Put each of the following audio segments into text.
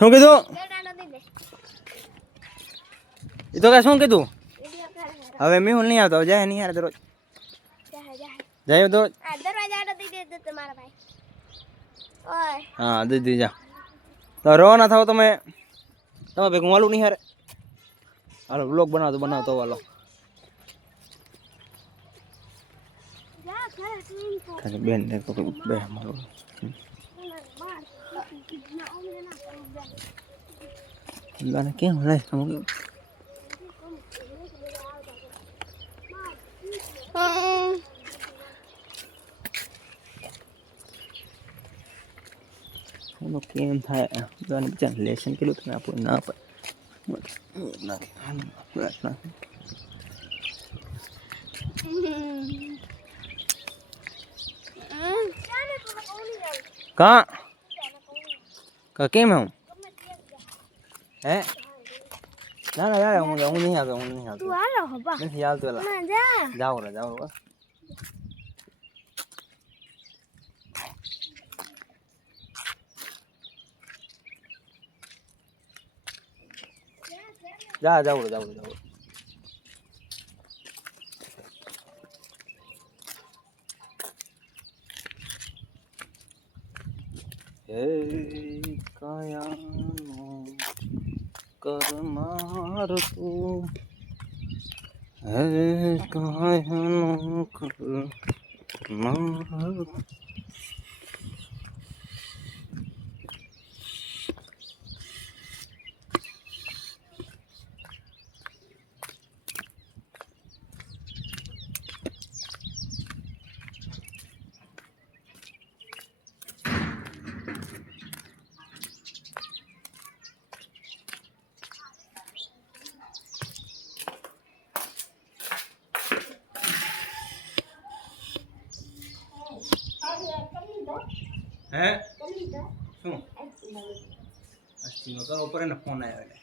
શું કીધું એ તો કઈ શું કીધું હવે મેહુલ નહીં આવતો જાય નહીં યાર દરરોજ જાય તો હા દીદી જા તો રવાના થાવ તમે ભેગું વાલું નહીં હારે હાલો બ્લોગ બનાવતો વાલો બેન ને બે મારો લાને કેમ લે કેમ થાય બિચાર લેશન કેટલું તમે આપણું ના કા કેમ હું હે ના ના યાર હું નહીં આવતો તું હાલો હબા નથી આવતો જાઓ બસ જાઓ હે કાયાનો કરમાર તું હે કાયાનો કરમાર હે શું અસ્તીનો કરો પર એને ફોન આવ્યો એટલે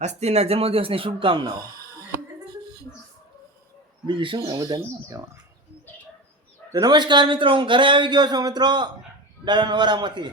અસ્તીના જન્મદિવસની શુભકામનાઓ બીજું શું બધાને કહેવા તો નમસ્કાર મિત્રો હું ઘરે આવી ગયો છું મિત્રો દાદાના વારામાંથી